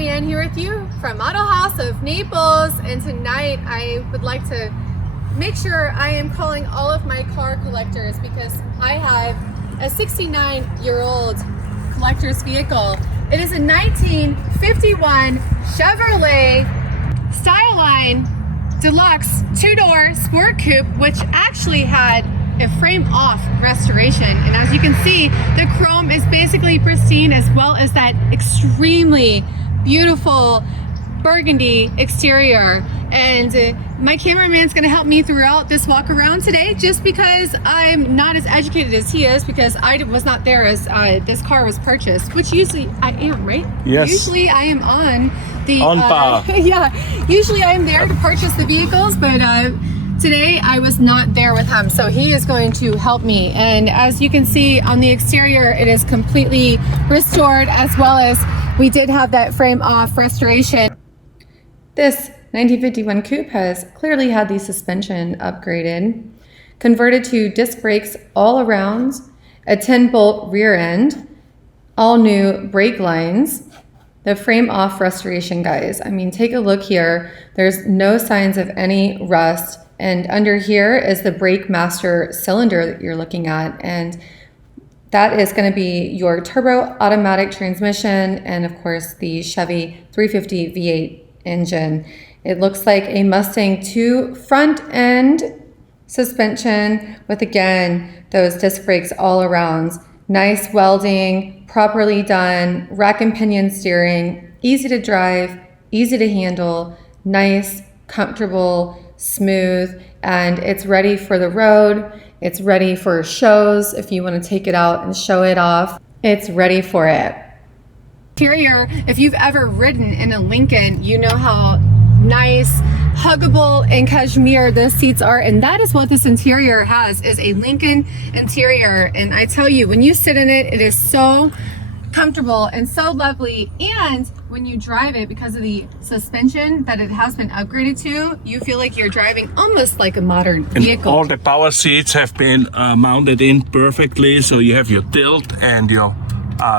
Marianne here with you from Auto House of Naples, and tonight I would like to make sure I am calling all of my car collectors because I have a 69-year-old collector's vehicle. It is a 1951 Chevrolet Styleline Deluxe two-door Sport Coupe, which actually had a frame-off restoration, and as you can see, the chrome is basically pristine, as well as that extremely beautiful burgundy exterior. And my cameraman's gonna help me throughout this walk around today, just because I'm not as educated as he is, because I was not there as this car was purchased, which usually I am, right? Yes. Usually I am on the bar. yeah, usually I am there to purchase the vehicles, but today I was not there with him, so he is going to help me. And as you can see on the exterior, it is completely restored, as well as we did have that frame off restoration. This 1951 coupe has clearly had the suspension upgraded, converted to disc brakes all around, a 10-bolt rear end, all new brake lines, the frame off restoration, guys. I mean, take a look here. There's no signs of any rust. And under here is the brake master cylinder that you're looking at. And that is going to be your turbo automatic transmission, and of course the Chevy 350 V8 engine. It looks like a Mustang 2 front end suspension with, again, those disc brakes all around. Nice welding, properly done, rack and pinion steering, easy to drive, easy to handle, nice, comfortable, smooth, and it's ready for the road. It's ready for shows. If you want to take it out and show it off, it's ready for it. Interior, if you've ever ridden in a Lincoln, you know how nice, huggable, and cashmere the seats are, and that is what this interior has, is a Lincoln interior. And I tell you, when you sit in it, it is so comfortable and so lovely, and when you drive it, because of the suspension that it has been upgraded to, you feel like you're driving almost like a modern vehicle. And all the power seats have been mounted in perfectly, so you have your tilt and your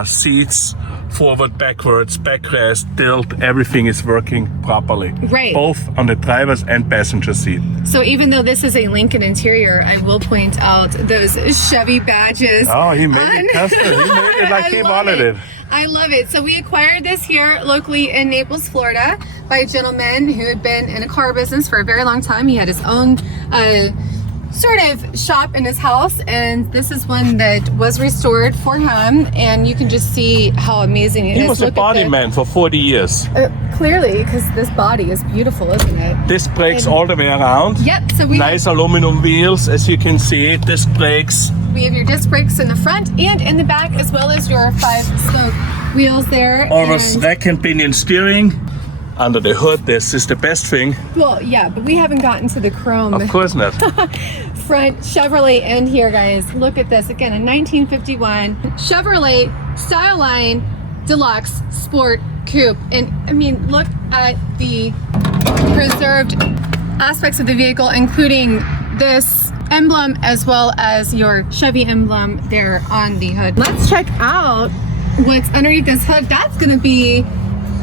seats forward, backwards, backrest, tilt, everything is working properly. Right. Both on the driver's and passenger seat. So even though this is a Lincoln interior, I will point out those Chevy badges. Oh, he made it custom. He made it like he wanted it. I love it. So we acquired this here locally in Naples, Florida, by a gentleman who had been in a car business for a very long time. He had his own sort of shop in his house, and this is one that was restored for him, and you can just see how amazing it is. He was a body man for 40 years. Clearly, because this body is beautiful, isn't it? Disc brakes all the way around. Yep. So we nice aluminum wheels, as you can see. Disc brakes. We have your disc brakes in the front and in the back, as well as your 5-spoke wheels there. Always rack and pinion steering. Under the hood, this is the best thing. Well, yeah, but we haven't gotten to the chrome. Of course not. Front Chevrolet end here, guys. Look at this. Again, a 1951 Chevrolet Styleline Deluxe Sport Coupe. And I mean, look at the preserved aspects of the vehicle, including this emblem as well as your Chevy emblem there on the hood. Let's check out what's underneath this hood. That's going to be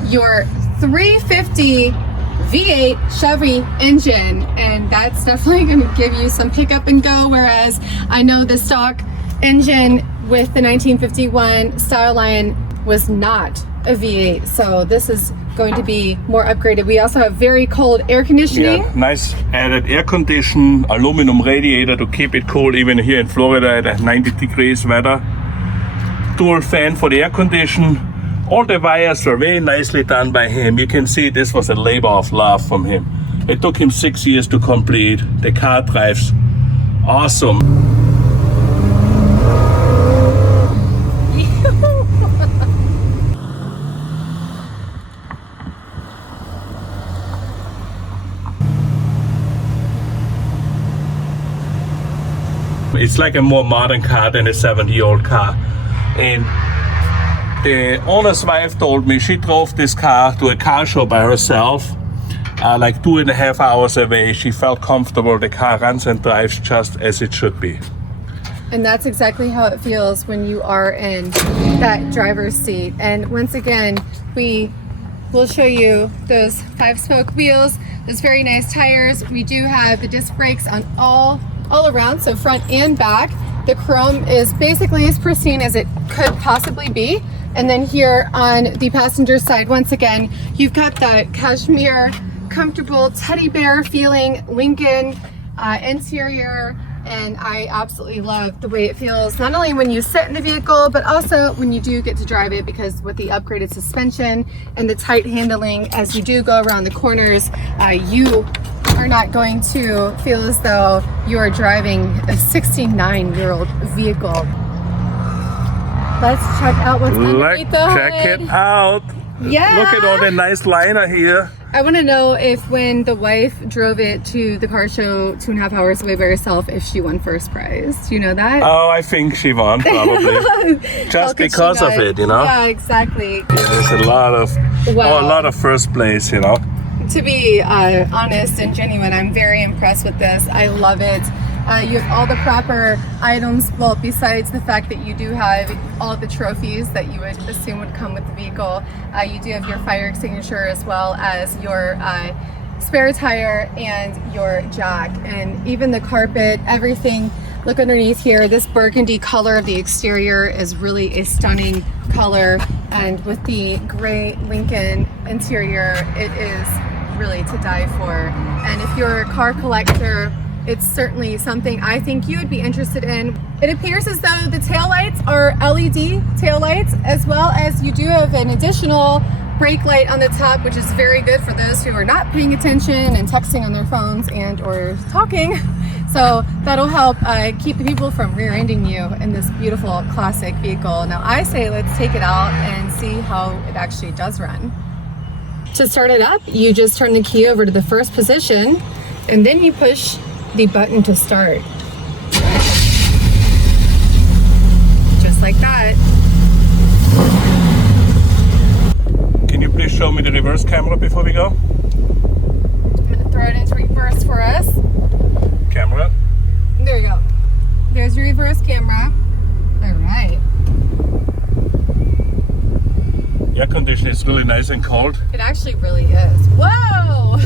your 350 V8 Chevy engine, and that's definitely going to give you some pick up and go, whereas I know the stock engine with the 1951 Styleline was not a V8, so this is going to be more upgraded. We also have very cold air conditioning. Yeah, nice added air condition, aluminum radiator to keep it cool even here in Florida at 90 degrees weather. Dual fan for the air condition. All the wires were very nicely done by him. You can see this was a labor of love from him. It took him 6 years to complete. The car drives awesome. It's like a more modern car than a 70-year-old car. And the owner's wife told me she drove this car to a car show by herself, like 2.5 hours away. She felt comfortable. The car runs and drives just as it should be. And that's exactly how it feels when you are in that driver's seat. And once again, we we'll show you those 5-spoke wheels, those very nice tires. We do have the disc brakes on all around, so front and back. The chrome is basically as pristine as it could possibly be. And then here on the passenger side, once again, you've got that cashmere, comfortable teddy bear feeling Lincoln interior. And I absolutely love the way it feels, not only when you sit in the vehicle, but also when you do get to drive it, because with the upgraded suspension and the tight handling, as you do go around the corners, you are not going to feel as though you are driving a 69-year-old vehicle. Let's check out what's underneath the hood. Check it out. Yeah. Look at all the nice liner here. I want to know if when the wife drove it to the car show 2.5 hours away by herself, if she won first prize. Do you know that? Oh, I think she won, probably. Just because of it, you know? Yeah, exactly. There's a lot of first place, you know? To be honest and genuine, I'm very impressed with this. I love it. You have all the proper items, well, besides the fact that you do have all the trophies that you would assume would come with the vehicle. You do have your fire extinguisher as well as your spare tire and your jack, and even the carpet, everything. Look underneath here. This burgundy color of the exterior is really a stunning color, and with the gray Lincoln interior, it is really to die for. And if you're a car collector, it's certainly something I think you would be interested in. It appears as though the taillights are LED taillights, as well as you do have an additional brake light on the top, which is very good for those who are not paying attention and texting on their phones and or talking. So that'll help keep the people from rear-ending you in this beautiful classic vehicle. Now I say let's take it out and see how it actually does run. To start it up, you just turn the key over to the first position, and then you push the button to start. Just like that. Can you please show me the reverse camera before we go? I'm gonna throw it into reverse for us. Camera. There you go. There's your reverse camera. All right. Air conditioning is really nice and cold. It actually really is. Whoa!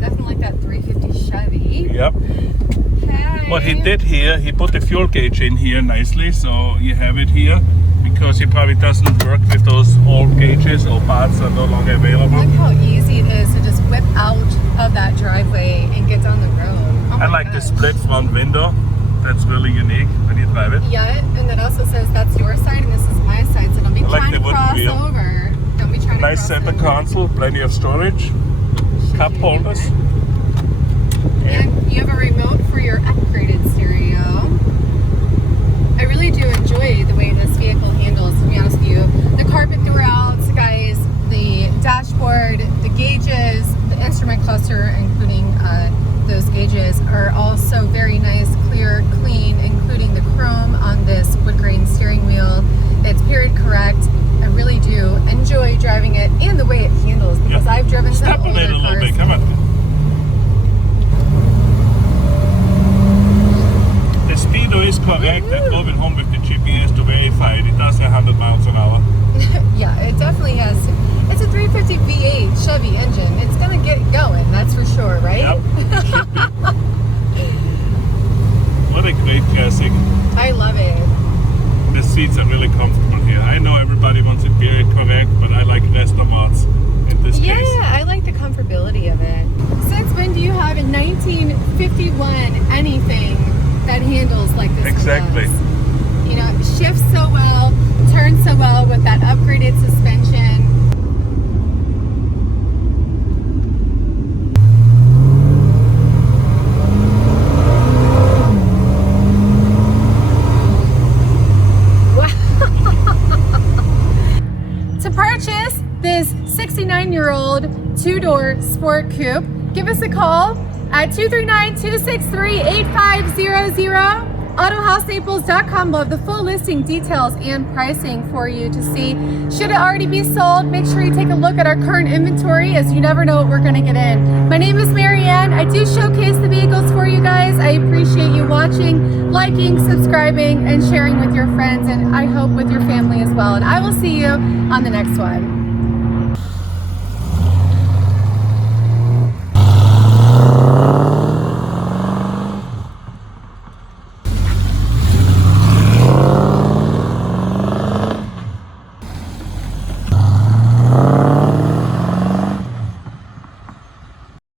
Definitely like that 350 Chevy. Yep. Okay. What he did here, he put the fuel gauge in here nicely, so you have it here, because he probably doesn't work with those old gauges or parts are no longer available. Look how easy it is to just whip out of that driveway and get down the road. Oh I like the split front window. That's really unique when you drive it. Yeah, and it also says that's your side and this is my side, so don't be trying to cross over. Don't be trying to nice cross center over. console, plenty of storage, cup holders. And you have a remote for your upgraded stereo. I really do enjoy the way this vehicle handles, to be honest with you. The carpet throughout, guys, the dashboard, the gauges, the instrument cluster, including those gauges, are also very nice, clear, clean, including the chrome on this wood grain steering wheel. It's period correct. I really do enjoy driving it and the way it handles, because I've driven some older cars. Step on it a little bit, come on. The speedo is correct. I drove it home with the GPS to verify it. It does 100 miles an hour. Yeah, it definitely has. It's a 350 V8 Chevy engine. It's gonna get going, that's for sure, right? Yep. What a great classic. I love it. The seats are really comfortable here. I know everybody wants it period correct, but I like restaurants in this case. Yeah, I like the comfortability of it. Since when do you have a 1951 anything that handles like this? Exactly. one does? You know, it shifts so well, turns so well with that upgraded suspension. To purchase this 69-year-old two-door sport coupe, give us a call at 239-263-8500. AutoHouseNaples.com will have the full listing details and pricing for you to see. Should it already be sold, make sure you take a look at our current inventory, as you never know what we're going to get in. My name is Marianne. I do showcase the vehicles for you guys. I appreciate you watching, liking, subscribing, and sharing with your friends, and I hope with your family as well. And I will see you on the next one.